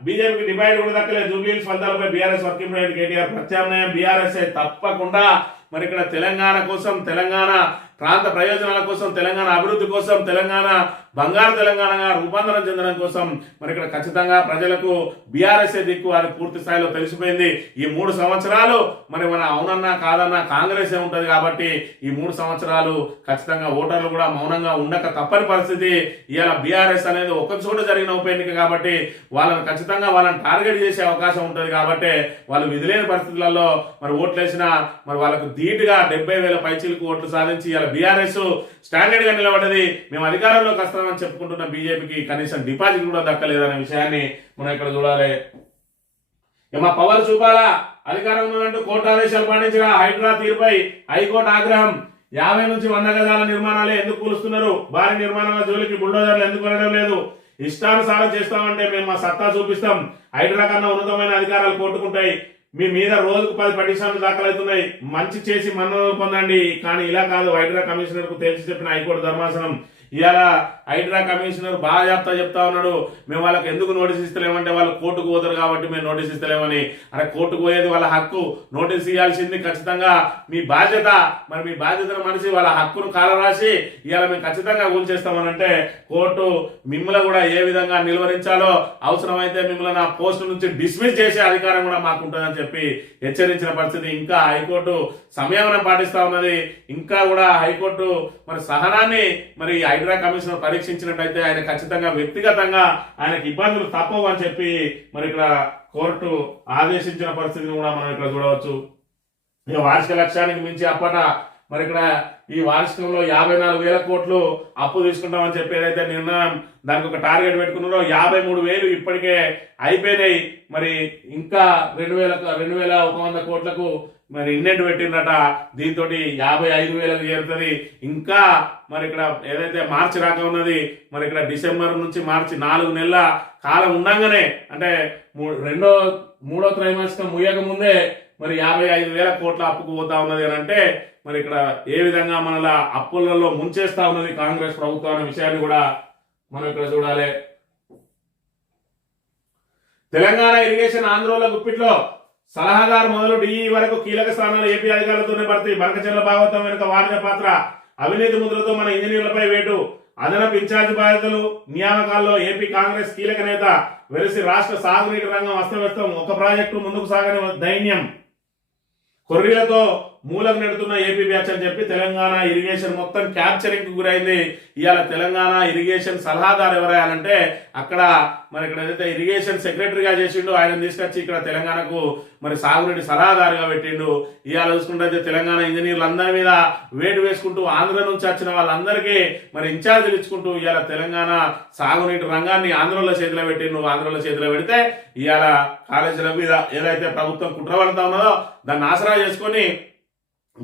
బీజేపీకి డివైడ్ కూడా దక్కలేదు. జూబ్లీ హిల్స్ ఫలితాలపై బీఆర్ఎస్ వర్కింగ్ ప్రెసిడెంట్ కేటీఆర్ ప్రత్యామ్నాయం బీఆర్ఎస్ తప్పకుండా మరి ఇక్కడ తెలంగాణ కోసం, తెలంగాణ ప్రాంత ప్రయోజనాల కోసం, తెలంగాణ అభివృద్ధి కోసం, తెలంగాణ బంగారు తెలంగాణగా రూపాంతరం చెందడం కోసం మరి ఇక్కడ ఖచ్చితంగా ప్రజలకు బీఆర్ఎస్ దిక్కు అది పూర్తి స్థాయిలో తెలిసిపోయింది. ఈ 3 సంవత్సరాలు మరి మన అవునన్నా కాదన్నా కాంగ్రెస్ ఉంటది కాబట్టి ఈ 3 సంవత్సరాలు ఖచ్చితంగా ఓటర్లు కూడా మౌనంగా ఉండక తప్పని పరిస్థితి. ఇవాళ బీఆర్ఎస్ అనేది ఒక చోట జరిగిన ఉప ఎన్నిక కాబట్టి వాళ్ళని ఖచ్చితంగా వాళ్ళని టార్గెట్ చేసే అవకాశం ఉంటుంది కాబట్టి వాళ్ళు విధిలేని పరిస్థితులలో మరి ఓట్లేసినా మరి వాళ్ళకు ధీటుగా 70,000 పైచీలకు ఓట్లు సాధించి ఇలా బీఆర్ఎస్ స్టాండర్డ్ గా నిలబడ్డది. మేము అధికారంలోకి వస్తామని చెప్పుకుంటున్న బీజేపీకి కనీసం డిపాజిట్ కూడా దక్కలేదనే విషయాన్ని మనం ఇక్కడ చూడాలి. మా పవర్ చూపాలా, అధికారం ఉన్నదంటూ కోర్టు ఆదేశాలు పాటించిన హైడ్రా తీరుపై హైకోర్టు ఆగ్రహం. 50 నుంచి 100 గజాల నిర్మాణాలే ఎందుకు కూలుస్తున్నారు? భారీ నిర్మాణాల జోలికి బుల్డోజర్లు ఎందుకు వెళ్ళడం లేదు? ఇష్టానుసారం చేస్తామంటే మేము మా సత్తా చూపిస్తాం. హైడ్రా కన్నా ఉన్నతమైన అధికారాలు కోర్టుకుంటాయి. మీ మీద రోజుకు 10 పిటిషన్లు దాఖలవుతున్నాయి. మంచి చేసి మన్ననలు పొందండి. కానీ ఇలా కాదు. హైడ్రా కమిషనర్ కు తేల్చి చెప్పిన హైకోర్టు ధర్మాసనం ఇవాళ హైడ్రా కమిషనర్ బాగా చెప్తా ఉన్నాడు. మేము వాళ్ళకి ఎందుకు నోటీస్ ఇస్తలేమంటే వాళ్ళు కోర్టుకు పోతారు కాబట్టి మేము నోటీస్ ఇస్తలేమని. అరే కోర్టుకు పోయేది వాళ్ళ హక్కు, నోటీస్ ఇవ్వాల్సింది ఖచ్చితంగా మీ బాధ్యత. మరి మీ బాధ్యతను మనిషి వాళ్ళ హక్కును కాలరాసి ఇవాళ మేము ఖచ్చితంగా కూల్చేస్తామని అంటే కోర్టు మిమ్మల్ని కూడా ఏ విధంగా నిలువరించాలో, అవసరమైతే మిమ్మల్ని ఆ పోస్టు నుంచి డిస్మిస్ చేసే అధికారం కూడా మాకు ఉంటుందని చెప్పి హెచ్చరించిన పరిస్థితి. ఇంకా హైకోర్టు సంయమనం పాటిస్తా ఉన్నది. ఇంకా కూడా హైకోర్టు మరి సహనాన్ని మరి హైడ్రా కమిషనర్ పరీక్షించినట్టయితే ఆయన ఖచ్చితంగా వ్యక్తిగతంగా ఆయనకు ఇబ్బందులు తప్పవు అని చెప్పి మరి ఇక్కడ కోర్టు ఆదేశించిన పరిస్థితిని కూడా మనం ఇక్కడ చూడవచ్చు. ఇక వార్షిక లక్ష్యానికి మించి అప్పట మరి ఇక్కడ ఈ వార్షికంలో 54,000 కోట్లు అప్పు తీసుకుంటామని చెప్పి ఏదైతే నిర్ణయం దానికి ఒక టార్గెట్ పెట్టుకున్నారో 53,000 ఇప్పటికే అయిపోయినాయి. మరి ఇంకా 2,100 కోట్లకు మరి ఇన్నెంట్ పెట్టిందట. దీంతో 55,000 చేరుతుంది. ఇంకా మరి ఇక్కడ ఏదైతే మార్చి రాక ఉన్నది, మరి ఇక్కడ డిసెంబర్ నుంచి మార్చి 4 నెలల కాలం ఉండంగానే అంటే మూడో త్రైమాసికం ముయ్యక ముందే మరి 55,000 కోట్ల అప్పుకు పోతా ఉన్నది అని అంటే మరి ఇక్కడ ఏ విధంగా మనలా అప్పులలో ముంచేస్తా ఉన్నది కాంగ్రెస్ ప్రభుత్వం అనే విషయాన్ని కూడా మనం ఇక్కడ చూడాలి. తెలంగాణ ఇరిగేషన్ ఆంధ్రోల గుప్పిట్లో సలహాదారు మొదలు డిఈ వరకు కీలక స్థానాలు ఏపీ అధికారులతోనే భర్తీ. బనకచెర్ల భాగవతం వెనుక వారిన పాత్ర. అవినీతి ముద్రతో మన ఇంజనీర్లపై వేటు. అదనపు ఇన్ఛార్జి బాధ్యతలు నియామకాల్లో ఏపీ కాంగ్రెస్ కీలక నేత వెలిసి. రాష్ట్ర సాగునీటి రంగం అస్తవ్యస్తం. ఒక ప్రాజెక్టు ముందుకు సాగని దైన్యం. కొర్రీలతో మూలకు నెడుతున్న ఏపీ బ్యాచ్ అని చెప్పి తెలంగాణ ఇరిగేషన్ మొత్తం క్యాప్చరింగ్ కు గురైంది. ఇవాళ తెలంగాణ ఇరిగేషన్ సలహాదారు ఎవరయ్యాలంటే అక్కడ మరి ఇక్కడ ఏదైతే ఇరిగేషన్ సెక్రటరీగా చేసిండు ఆయన తీసుకొచ్చి ఇక్కడ తెలంగాణకు మరి సాగునీటి సలహాదారుగా పెట్టిండు. ఇవాళ చూసుకుంటే తెలంగాణ ఇంజనీర్లు అందరి మీద వేటు వేసుకుంటూ ఆంధ్ర నుంచి వచ్చిన వాళ్ళందరికీ మరి ఇన్ఛార్జీలు ఇచ్చుకుంటూ ఇవాళ తెలంగాణ సాగునీటి రంగాన్ని ఆంధ్రలో చేతిలో పెట్టిండు. ఆంధ్రలో చేతిలో పెడితే ఇవాళ కాలేజీల మీద ఏదైతే ప్రభుత్వం కుట్రవడతా ఉన్నదో దాన్ని ఆసరా చేసుకొని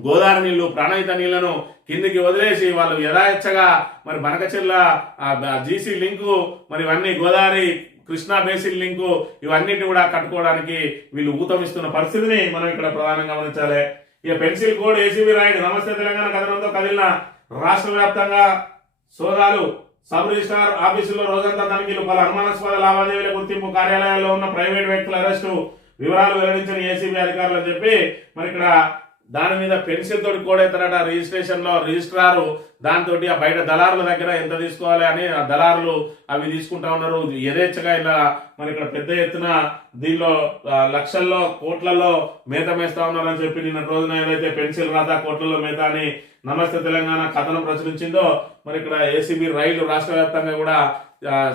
గోదావరి నీళ్లు, ప్రాణహిత నీళ్లను కిందికి వదిలేసి వాళ్ళు యథాయచ్చగా మరి బనకచెర్ల జీసీ లింకు మరి ఇవన్నీ గోదావరి కృష్ణా బేసిన్ లింకు ఇవన్నిటిని కూడా కట్టుకోవడానికి వీళ్ళు ఊతమిస్తున్న పరిస్థితిని మనం ఇక్కడ ప్రధానంగా గమనించాలి. ఇక పెన్సిల్ కోడ్ ఏసీబీ రాయుడు నమస్తే తెలంగాణ కథనంతో కదిలిన రాష్ట్ర వ్యాప్తంగా సోదాలు. సబ్ రిజిస్ట్రార్ ఆఫీసుల్లో రోజంతా తనిఖీలు. పలు అనుమానాస్పద లావాదేవీల గుర్తింపు. కార్యాలయాల్లో ఉన్న ప్రైవేట్ వ్యక్తుల అరెస్టు. వివరాలు వెల్లడించిన ఏసీబీ అధికారులు అని చెప్పి మరి ఇక్కడ దాని మీద పెన్సిల్ తోటి కోడెత్తారట రిజిస్ట్రేషన్ లో రిజిస్ట్రారు. దాంతో ఆ బయట దళారుల దగ్గర ఎంత తీసుకోవాలి అని ఆ దళారులు అవి తీసుకుంటా ఉన్నారు యథేచ్ఛగా. ఇలా మరి ఇక్కడ పెద్ద ఎత్తున దీనిలో లక్షల్లో కోట్లలో మేత మేస్తా ఉన్నారని చెప్పి నిన్న రోజున ఏదైతే పెన్సిల్ రాధా కోట్లలో మేత అని నమస్తే తెలంగాణ కథనం ప్రచురించిందో మరి ఇక్కడ ఏసీబీ రైళ్లు రాష్ట్ర వ్యాప్తంగా కూడా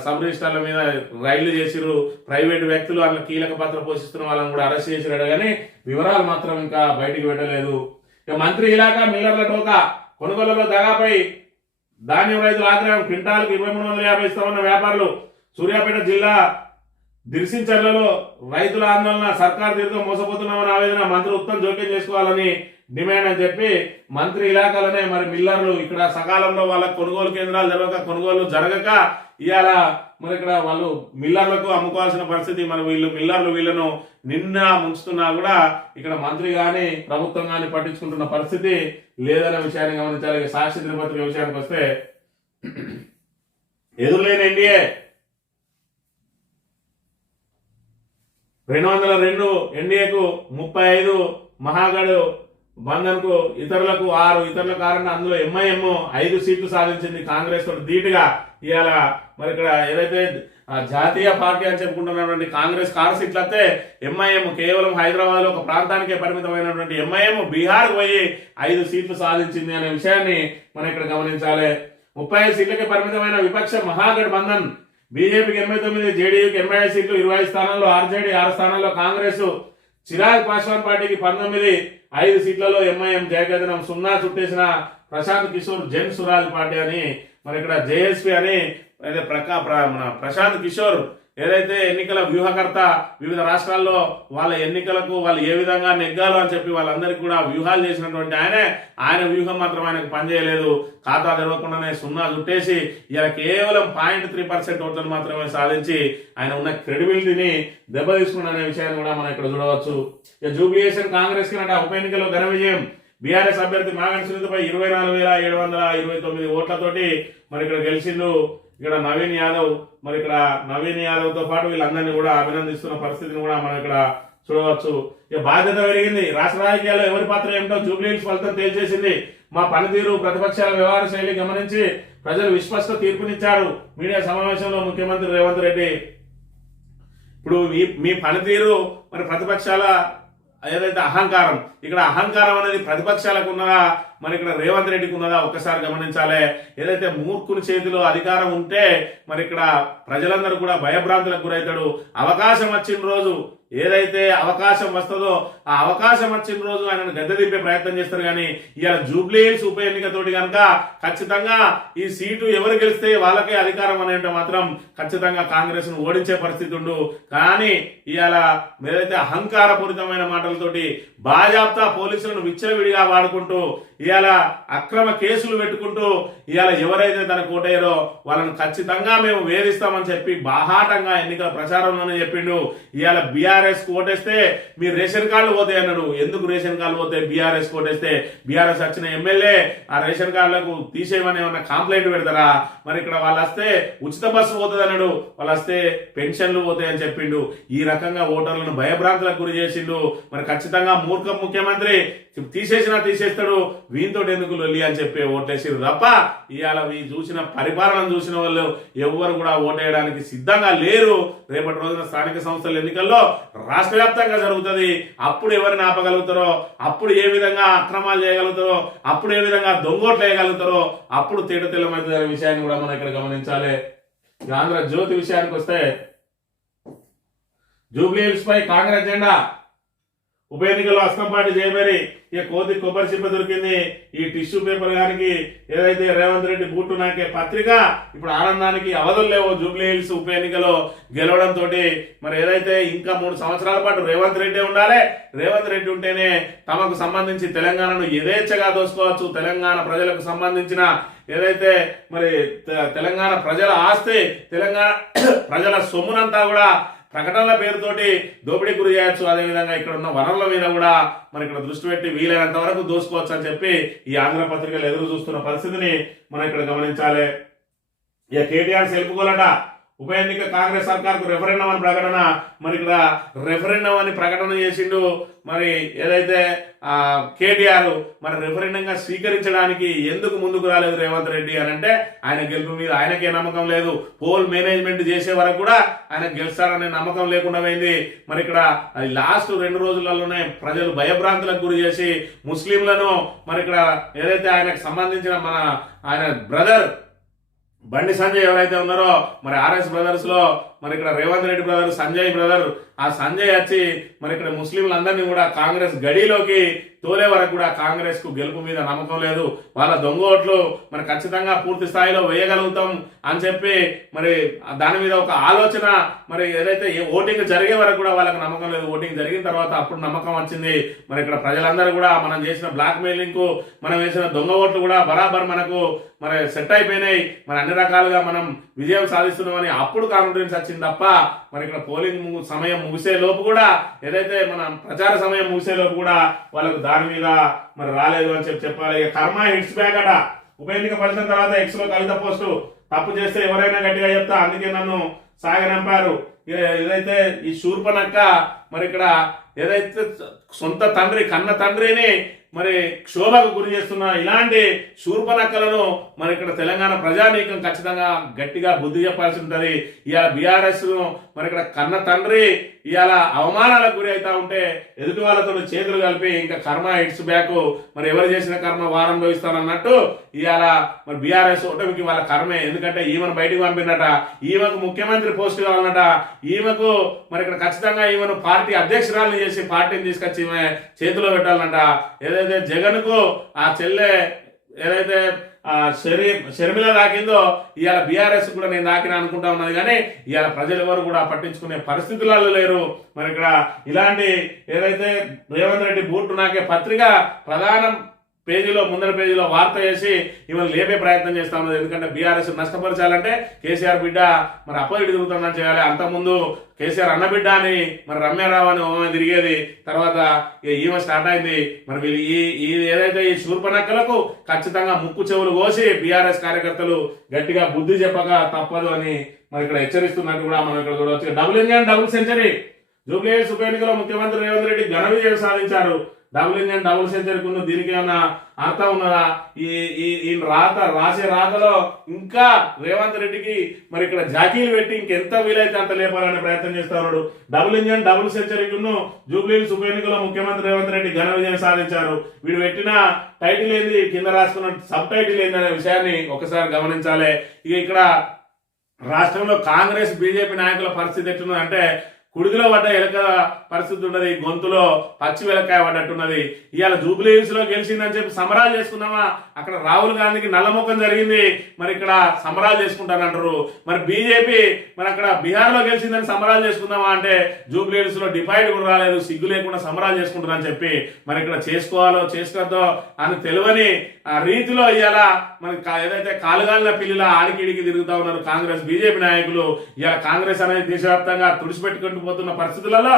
సబ్ రిజిస్టార్ల మీద రైళ్లు చేసిరు. ప్రైవేట్ వ్యక్తులు అందులో కీలక పాత్ర పోషిస్తున్న వాళ్ళని కూడా అరెస్ట్ చేసిరాడు కానీ వివరాలు మాత్రం ఇంకా బయటికి పెట్టలేదు. ఇక మంత్రి ఇలాకా మిల్లర్ల టోకా. కొనుగోలులో దగాపై ధాన్యం రైతుల ఆగ్రహం. క్వింటాలకు 2,350 ఇస్తామన్న వ్యాపారులు. సూర్యాపేట జిల్లా దిర్సించర్లలో రైతుల ఆందోళన. సర్కార్ తీరుతో మోసపోతున్నామని ఆవేదన. మంత్రి ఉత్తమ్ జోక్యం చేసుకోవాలని డిమాండ్ అని చెప్పి మంత్రి ఇలాకాలోనే మరి మిల్లర్లు ఇక్కడ సకాలంలో వాళ్ళ కొనుగోలు కేంద్రాలు జరగక కొనుగోలు జరగక ఇవాళ మరి ఇక్కడ వాళ్ళు మిల్లర్లకు అమ్ముకోవాల్సిన పరిస్థితి. మరి మిల్లర్లు వీళ్ళను నిన్న ముంచుతున్నా కూడా ఇక్కడ మంత్రి గాని ప్రభుత్వం గాని పట్టించుకుంటున్న పరిస్థితి లేదనే విషయాన్ని గమనించాలి. సాక్షి తిరుపతి విషయానికి వస్తే ఎదురులేని ఎన్డీఏ 202 ఎన్డీఏకు 35 మహాగఢ్ బంధన్ కు ఇతరులకు 6 ఇతరుల కారణంగా అందులో ఎంఐఎం 5 సీట్లు సాధించింది కాంగ్రెస్ తోటి ధీటుగా. ఇవాళ మరి ఇక్కడ ఏదైతే జాతీయ పార్టీ అని చెప్పుకుంటున్నటువంటి కాంగ్రెస్ 6 సీట్లు వస్తే ఎంఐఎం కేవలం హైదరాబాద్ లో ఒక ప్రాంతానికే పరిమితమైనటువంటి ఎంఐఎం బీహార్ పోయి 5 సీట్లు సాధించింది అనే విషయాన్ని మనం ఇక్కడ గమనించాలి. 35 సీట్లకే పరిమితమైన విపక్ష మహాగఢ్ బంధన్. బీజేపీకి 89, జేడీయూకి 85 సీట్లు, 20 స్థానాల్లో ఆర్జేడీ, 6 స్థానాల్లో కాంగ్రెస్. చిరాగ్ పాస్వాన్ పార్టీకి 19, 5 సీట్లలో ఎంఐఎం జయకేతనం 0 చుట్టేసిన ప్రశాంత్ కిషోర్ జన్ సురాజ్ పార్టీ అని మరి ఇక్కడ జేఎస్పీ అని అయితే మన ప్రశాంత్ కిషోర్ ఏదైతే ఎన్నికల వ్యూహకర్త వివిధ రాష్ట్రాల్లో వాళ్ళ ఎన్నికలకు వాళ్ళు ఏ విధంగా నెగ్గాలో అని చెప్పి వాళ్ళందరికీ కూడా వ్యూహాలు చేసినటువంటి ఆయన వ్యూహం మాత్రం ఆయనకు పనిచేయలేదు. ఖాతా తెరవకుండానే 0 చుట్టేసి ఇలా కేవలం 0.3% ఓట్లను మాత్రమే సాధించి ఆయన ఉన్న క్రెడిబిలిటీని దెబ్బతీసుకున్న అనే విషయాన్ని కూడా మనం ఇక్కడ చూడవచ్చు. జూబ్లీయేషన్ కాంగ్రెస్ కి ఉప ఎన్నికలో ఘన విజయం. బీఆర్ఎస్ అభ్యర్థి మాగంటి సునీతపై 24,727 ఓట్లతోటి మరి ఇక్కడ గెలిచిండు. ఇక్కడ నవీన్ యాదవ్ మరి ఇక్కడ నవీన్ యాదవ్ తో పాటు వీళ్ళందరినీ కూడా అభినందిస్తున్న పరిస్థితిని కూడా మనం ఇక్కడ చూడవచ్చు. ఇక బాధ్యత పెరిగింది. రాష్ట్ర రాజకీయాల్లో ఎవరి పాత్ర ఏమిటో జూబ్లీహిల్స్ ఫలితం తేల్చేసింది. మా పనితీరు ప్రతిపక్షాల వ్యవహార శైలి గమనించి ప్రజలు విశ్వస్త తీర్పునిచ్చారు. మీడియా సమావేశంలో ముఖ్యమంత్రి రేవంత్ రెడ్డి ఇప్పుడు మీ పనితీరు మరి ప్రతిపక్షాల ఏదైతే అహంకారం, ఇక్కడ అహంకారం అనేది ప్రతిపక్షాలకు ఉన్నదా మరి ఇక్కడ రేవంత్ రెడ్డికి ఉన్నదా ఒక్కసారి గమనించాలి. ఏదైతే మూర్ఖుని చేతిలో అధికారం ఉంటే మరి ఇక్కడ ప్రజలందరూ కూడా భయభ్రాంతులకు గురవుతాడు. అవకాశం వచ్చిన రోజు ఏదైతే అవకాశం వస్తుందో ఆ అవకాశం వచ్చిన రోజు ఆయనను గద్దె దింపే ప్రయత్నం చేస్తారు. కానీ ఇవాళ జూబ్లీహిల్స్ ఉప ఎన్నికతోటి కనుక ఖచ్చితంగా ఈ సీటు ఎవరు గెలిస్తే వాళ్ళకే అధికారం అనేంటే మాత్రం ఖచ్చితంగా కాంగ్రెస్ ను ఓడించే పరిస్థితి ఉండు. కానీ ఇవాళ ఏదైతే అహంకారపూరితమైన మాటలతోటి బాజాప్తా పోలీసులను విచ్చలవిడిగా వాడుకుంటూ ఇవాళ అక్రమ కేసులు పెట్టుకుంటూ ఇవాళ ఎవరైతే తన కోటయ్యారో వాళ్ళని ఖచ్చితంగా మేము వేధిస్తామని చెప్పి బాహాటంగా ఎన్నికల ప్రచారంలోనే చెప్పిండు. ఇవాళ బీఆర్ఎస్ కోటేస్తే మీ రేషన్ కార్డులు పోతాయి అన్నాడు. ఎందుకు రేషన్ కార్డులు పోతాయి? బీఆర్ఎస్ కోటేస్తే బీఆర్ఎస్ వచ్చిన ఎమ్మెల్యే ఆ రేషన్ కార్డులకు తీసేయమని ఏమన్నా కంప్లైంట్ పెడతారా? మరి ఇక్కడ వాళ్ళు వస్తే ఉచిత బస్సు పోతుంది అన్నాడు, వాళ్ళు వస్తే పెన్షన్లు పోతాయని చెప్పిండు. ఈ రకంగా ఓటర్లను భయభ్రాంతులకు గురి చేసిండు. మరి ఖచ్చితంగా మూర్ఖ ముఖ్యమంత్రి తీసేస్తాడు, వీంతో ఎందుకు లొల్లి అని చెప్పి ఓట్లేసారు తప్ప ఇవాళ చూసిన పరిపాలన చూసిన వాళ్ళు ఎవరు కూడా ఓటేయడానికి సిద్ధంగా లేరు. రేపటి రోజున స్థానిక సంస్థల ఎన్నికల్లో రాష్ట్ర వ్యాప్తంగా జరుగుతుంది. అప్పుడు ఎవరిని ఆపగలుగుతారో, అప్పుడు ఏ విధంగా అక్రమాలు చేయగలుగుతారో, అప్పుడు ఏ విధంగా దొంగోట్లు వేయగలుగుతారో అప్పుడు తేటతెల్లమవుతుంది అనే విషయాన్ని కూడా మనం ఇక్కడ గమనించాలి. ఆంధ్రజ్యోతి విషయానికి వస్తే జూబ్లీహిల్స్ పై కాంగ్రెస్ జెండా. ఉప ఎన్నికల్లో అస్తంపాటి జయబేరి ఇక కోతి కొబ్బరి చిప్ప దొరికింది. ఈ టిష్యూ పేపర్ గారికి ఏదైతే రేవంత్ రెడ్డి బూటు నాకే పత్రిక ఇప్పుడు ఆనందానికి అవధులు లేవు. జూబ్లీహిల్స్ ఉప ఎన్నికలో గెలవడంతో మరి ఏదైతే ఇంకా 3 సంవత్సరాల పాటు రేవంత్ రెడ్డి ఉండాలి. రేవంత్ రెడ్డి ఉంటేనే తమకు సంబంధించి తెలంగాణను యథేచ్ఛగా దోసుకోవచ్చు. తెలంగాణ ప్రజలకు సంబంధించిన ఏదైతే మరి తెలంగాణ ప్రజల ఆస్తి, తెలంగాణ ప్రజల సొమ్మునంతా కూడా ప్రకటనల పేరుతోటి దోపిడీ గురి చేయొచ్చు. అదేవిధంగా ఇక్కడ ఉన్న వనరుల మీద కూడా మరి ఇక్కడ దృష్టి పెట్టి వీలైనంత వరకు దోసుకోవచ్చు అని చెప్పి ఈ ఆంధ్ర పత్రికలు ఎదురు చూస్తున్న పరిస్థితిని మనం ఇక్కడ గమనించాలి. ఇక కేటీఆర్ సెల్పుకోలట. ఉప ఎన్నిక కాంగ్రెస్ సర్కార్కు రెఫరెండం అని ప్రకటన. మరి ఇక్కడ రెఫరెండం అని ప్రకటన చేసిండు. మరి ఏదైతే కేటీఆర్ మరి రెఫరెండంగా స్వీకరించడానికి ఎందుకు ముందుకు రాలేదు రేవంత్ రెడ్డి అని అంటే ఆయన గెలుపు మీద ఆయనకే నమ్మకం లేదు. పోల్ మేనేజ్మెంట్ చేసే వరకు కూడా ఆయన గెలుస్తారనే నమ్మకం లేకుండా పోయింది. మరి ఇక్కడ లాస్ట్ 2 రోజులలోనే ప్రజలు భయభ్రాంతులకు గురి చేసి ముస్లింలను మరి ఇక్కడ ఏదైతే ఆయనకు సంబంధించిన ఆయన బ్రదర్ బండి సంజయ్ ఎవరైతే ఉన్నారో మరి ఆర్ఎస్ బ్రదర్స్ లో మరి ఇక్కడ రేవంత్ రెడ్డి బ్రదర్ సంజయ్ బ్రదర్ ఆ సంజయ్ వచ్చి మరి ఇక్కడ ముస్లింలందరినీ కూడా కాంగ్రెస్ గడిలోకి తోలే వరకు కూడా కాంగ్రెస్ కు గెలుపు మీద నమ్మకం లేదు. వాళ్ళ దొంగ ఓట్లు మరి ఖచ్చితంగా పూర్తి స్థాయిలో వేయగలుగుతాం అని చెప్పి మరి దాని మీద ఒక ఆలోచన మరి ఏదైతే ఓటింగ్ జరిగే వరకు కూడా వాళ్ళకి నమ్మకం లేదు. ఓటింగ్ జరిగిన తర్వాత అప్పుడు నమ్మకం వచ్చింది. మరి ఇక్కడ ప్రజలందరూ కూడా మనం చేసిన బ్లాక్ మెయిలింగ్ కు మనం వేసిన దొంగ ఓట్లు కూడా బరాబర్ మనకు మరి సెట్ అయిపోయినాయి. మరి అన్ని రకాలుగా మనం విజయం సాధిస్తున్నామని అప్పుడు కాన్ఫిడెన్స్ వచ్చింది తప్ప మరి ఇక్కడ పోలింగ్ సమయం ముగిసే లోపు కూడా ఏదైతే మన ప్రచార సమయం ముగిసే లోపు కూడా వాళ్ళకు దాని మీద మరి రాలేదు అని చెప్పాలి. కర్మ హిట్స్ బ్యాక్ అట. ఉప ఎన్నిక ఫలితం తర్వాత ఎక్స్ లో కవిత పోస్టు. తప్పు చేస్తే ఎవరైనా గట్టిగా చెప్తా, అందుకే నన్ను సాగనంపారు. ఏదైతే ఈ శూర్పనక్క మరి ఇక్కడ ఏదైతే సొంత తండ్రి కన్న తండ్రిని మరి క్షోభకు గురి చేస్తున్న ఇలాంటి శూర్పనక్కలను మరి ఇక్కడ తెలంగాణ ప్రజానీకం ఖచ్చితంగా గట్టిగా బుద్ధి చెప్పాల్సి ఉంటుంది. ఇవాళ బీఆర్ఎస్ మరి ఇక్కడ కన్న తండ్రి ఇవాళ అవమానాలకు గురి అవుతా ఉంటే ఎదుటి వాళ్ళతో చేతులు కలిపి ఇంకా కర్మ ఇట్స్ బ్యాక్, మరి ఎవరు చేసిన కర్మ వారం భవిస్తానన్నట్టు ఇవాళ మరి బీఆర్ఎస్ ఓటమికి వాళ్ళ కర్మే. ఎందుకంటే ఈమెను బయటికి పంపినట, ఈమెకు ముఖ్యమంత్రి పోస్ట్ కావాలన్నట, ఈమెకు మరి ఇక్కడ ఖచ్చితంగా ఈమెను పార్టీ అధ్యక్షురాలను చేసి పార్టీని తీసుకొచ్చి ఈమె చేతిలో పెట్టాలన్నట. ఏదైతే జగన్కు ఆ చెల్లె ఏదైతే షర్మిల దాకిందో ఇవాళ బీఆర్ఎస్ కూడా నేను దాకిన అనుకుంటా ఉన్నది, కానీ ఇవాళ ప్రజలు ఎవరు కూడా పట్టించుకునే పరిస్థితులలో లేరు. మరి ఇక్కడ ఇలాంటి ఏదైతే రేవంత్ రెడ్డి బూటు నాకే పత్రిక ప్రధాన పేజీలో ముందర పేజీలో వార్త చేసి ఇవాళ లేపే ప్రయత్నం చేస్తా ఉన్నది. ఎందుకంటే బీఆర్ఎస్ నష్టపరచాలంటే కేసీఆర్ బిడ్డ మరి అపోజిట్ తిరుగుతుందని చేయాలి. అంతకుముందు కేసీఆర్ అన్న బిడ్డ అని మరి రమ్యారావు అని తిరిగేది, తర్వాత ఈమె స్టార్ట్ అయింది. మరి వీళ్ళు ఈ ఏదైతే ఈ శూర్పనక్కలకు ఖచ్చితంగా ముక్కు చెవులు కోసి బీఆర్ఎస్ కార్యకర్తలు గట్టిగా బుద్ధి చెప్పక తప్పదు అని మరి ఇక్కడ హెచ్చరిస్తున్నట్టు కూడా మనం ఇక్కడ చూడవచ్చు. Double engine double century Jubilee Hills ఉప ఎన్నికలో ముఖ్యమంత్రి రేవంత్ రెడ్డి ఘన విజయం సాధించారు. డబుల్ ఇంజన్ డబుల్ సెంచరీకి ఉన్న దీనికి ఏమన్నా అర్థం ఉన్నదా? ఈ రాసే రాతలో ఇంకా రేవంత్ రెడ్డికి మరి ఇక్కడ జాకీలు పెట్టి ఇంకెంత వీలైతే అంత లేపాలనే ప్రయత్నం చేస్తా ఉన్నాడు. డబుల్ ఇంజన్ డబుల్ సెంచరీకి జూబ్లీహిల్స్ ఉప ఎన్నికలో ముఖ్యమంత్రి రేవంత్ రెడ్డి ఘన విజయం సాధించారు. వీడు పెట్టిన టైటిల్ ఏంది, కింద రాసుకున్న సబ్ టైటిల్ ఏంది అనే విషయాన్ని ఒకసారి గమనించాలి. ఇక ఇక్కడ రాష్ట్రంలో కాంగ్రెస్ బీజేపీ నాయకుల పరిస్థితి ఎట్లున్నది అంటే కుడిదిలో పడ్డ ఎలక పరిస్థితి ఉన్నది, గొంతులో పచ్చి వెలకాయ పడ్డట్టున్నది. ఇవాళ జూబ్లీహిల్స్ లో గెలిచిందని చెప్పి సంబరాలు చేసుకున్నామా, అక్కడ రాహుల్ గాంధీకి నల్లముఖం జరిగింది, మరి ఇక్కడ సంబరాలు చేసుకుంటానంటారు. మరి బీజేపీ మరి అక్కడ బీహార్ లో గెలిచిందని సంబరాలు చేసుకుందామా అంటే జూబ్లీహిల్స్ లో డిఫైడ్ కూడా రాలేదు, సిగ్గు లేకుండా సంబరాలు చేసుకుంటారని చెప్పి మరి ఇక్కడ చేసుకోవాలో చేసుకోద్దో అని తెలియని ఆ రీతిలో ఇవాళ మరి ఏదైతే కాలుగాలిన పిల్లిలా ఆడికిడికి తిరుగుతా ఉన్నారు కాంగ్రెస్ బీజేపీ నాయకులు. ఇవాళ కాంగ్రెస్ అనేది దేశవ్యాప్తంగా తుడిచిపెట్టుకుంటూ పోతున్న పరిస్థితులలో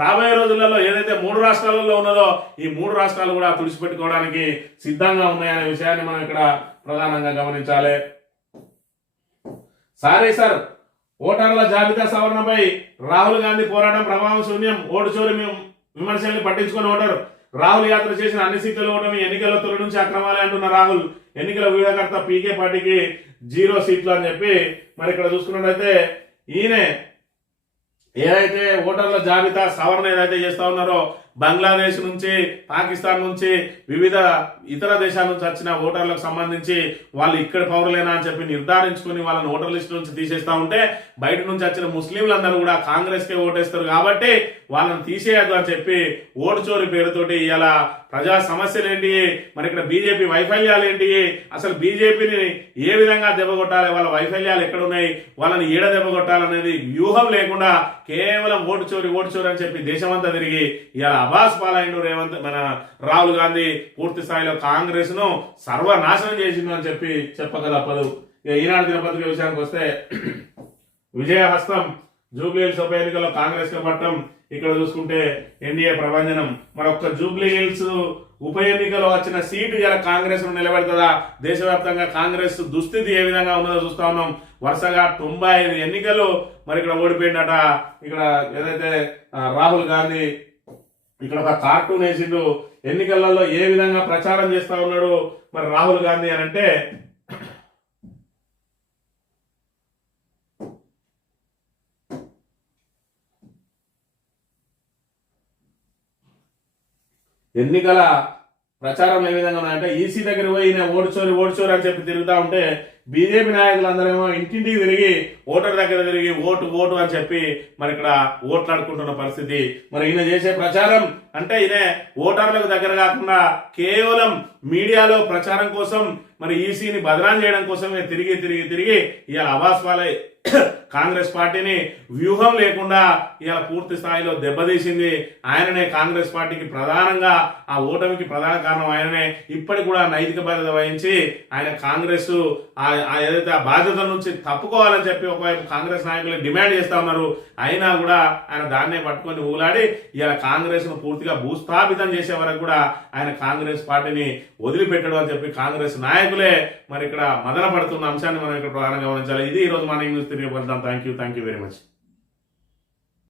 రాబోయే రోజులలో ఏదైతే 3 రాష్ట్రాలలో ఉన్నదో ఈ 3 రాష్ట్రాలు కూడా తుడిచిపెట్టుకోవడానికి సిద్ధంగా ఉన్నాయనే విషయాన్ని మనం ఇక్కడ ప్రధానంగా గమనించాలి. సార్ ఓటర్ల జాబితా సవరణపై రాహుల్ గాంధీ పోరాటం ప్రభావం శూన్యం, ఓటు చోరీ విమర్శల్ని పట్టించుకొని ఓటరు. రాహుల్ యాత్ర చేసిన అన్ని సీట్ల ఓటమి, ఎన్నికల్లో తొలి నుంచి అక్రమాలే అంటున్న రాహుల్. ఎన్నికల వ్యూహకర్త పీకే పార్టీకి 0 సీట్లు అని చెప్పి మరి ఇక్కడ చూసుకున్నట్లయితే ఈయన ఏదైతే ఓటర్ల జాబితా సవరణ ఏదైతే చేస్తా ఉన్నారో బంగ్లాదేశ్ నుంచి, పాకిస్తాన్ నుంచి, వివిధ ఇతర దేశాల నుంచి వచ్చిన ఓటర్లకు సంబంధించి వాళ్ళు ఇక్కడ పౌరులేనా అని చెప్పి నిర్ధారించుకుని వాళ్ళని ఓటర్ లిస్ట్ నుంచి తీసేస్తా ఉంటే బయట నుంచి వచ్చిన ముస్లింలందరూ కూడా కాంగ్రెస్కే ఓటేస్తారు కాబట్టి వాళ్ళని తీసేయద్దు అని చెప్పి ఓటు చోరీ పేరుతోటి ఇలా ప్రజా సమస్యలు ఏంటి, మరి ఇక్కడ బీజేపీ వైఫల్యాలు ఏంటి, అసలు బీజేపీని ఏ విధంగా దెబ్బకొట్టాలి, వాళ్ళ వైఫల్యాలు ఎక్కడున్నాయి, వాళ్ళని ఏడ దెబ్బకొట్టాలనేది వ్యూహం లేకుండా కేవలం ఓటు చోరీ అని చెప్పి దేశమంతా తిరిగి ఇలా అబాస్ పాలైండు మన రాహుల్ గాంధీ పూర్తి స్థాయిలో కాంగ్రెస్ ను సర్వనాశనం చేసిండు అని చెప్పి చెప్పక తప్పదు. ఈనాడు దినపత్రిక విషయానికి వస్తే విజయహస్తం జూబ్లీహిల్స్ ఉప ఎన్నికల్లో కాంగ్రెస్ కి పట్టం. ఇక్కడ చూసుకుంటే ఎన్డీఏ ప్రభంజనం. మరొక జూబ్లీహిల్స్ ఉప ఎన్నికలో వచ్చిన సీటు ఇలా కాంగ్రెస్ ను నిలబెడుతుందా? దేశవ్యాప్తంగా కాంగ్రెస్ దుస్థితి ఏ విధంగా ఉన్నదో చూస్తా ఉన్నాం. వరుసగా 95 ఎన్నికలు మరి ఇక్కడ ఓడిపోయిందట. ఇక్కడ ఏదైతే రాహుల్ గాంధీ ఇక్కడ ఒక కార్టూన్ వేసిండు, ఎన్నికలలో ఏ విధంగా ప్రచారం చేస్తా ఉన్నాడు మరి రాహుల్ గాంధీ అని అంటే ఎన్నికల ప్రచారం ఏ విధంగా ఉన్నాయంటే ఈసీ దగ్గర పోయి ఓటు చోరీ అని చెప్పి తిరుగుతా ఉంటే బీజేపీ నాయకులందరేమో ఇంటింటికి తిరిగి ఓటర్ దగ్గర తిరిగి ఓటు అని చెప్పి మరి ఇక్కడ ఓట్లాడుకుంటున్న పరిస్థితి. మరి ఈయన చేసే ప్రచారం అంటే ఈయన ఓటర్లకు దగ్గర కాకుండా కేవలం మీడియాలో ప్రచారం కోసం మరి ఈసీని బదనాం చేయడం కోసమే తిరిగి ఇవాళ అబాస్ పాలై కాంగ్రెస్ పార్టీని వ్యూహం లేకుండా ఇలా పూర్తి స్థాయిలో దెబ్బతీసింది. ఆయననే కాంగ్రెస్ పార్టీకి ప్రధానంగా ఆ ఓటమికి ప్రధాన కారణం ఆయననే. ఇప్పటికి కూడా నైతిక బాధ్యత వహించి ఆయన కాంగ్రెస్ ఏదైతే ఆ బాధ్యతల నుంచి తప్పుకోవాలని చెప్పి ఒకవైపు కాంగ్రెస్ నాయకులు డిమాండ్ చేస్తా ఉన్నారు. అయినా కూడా ఆయన దాన్నే పట్టుకొని ఊలాడి ఇలా కాంగ్రెస్ ను పూర్తిగా భూస్థాపితం చేసే వరకు కూడా ఆయన కాంగ్రెస్ పార్టీని వదిలిపెట్టడం అని చెప్పి కాంగ్రెస్ నాయకులే మరి ఇక్కడ మదన పడుతున్న అంశాన్ని మనం ఇక్కడ ప్రధానంగా గమనించాలి. ఇది ఈ రోజు మార్నింగ్ న్యూస్ తిరిగి వెళ్తాం. Thank you very much.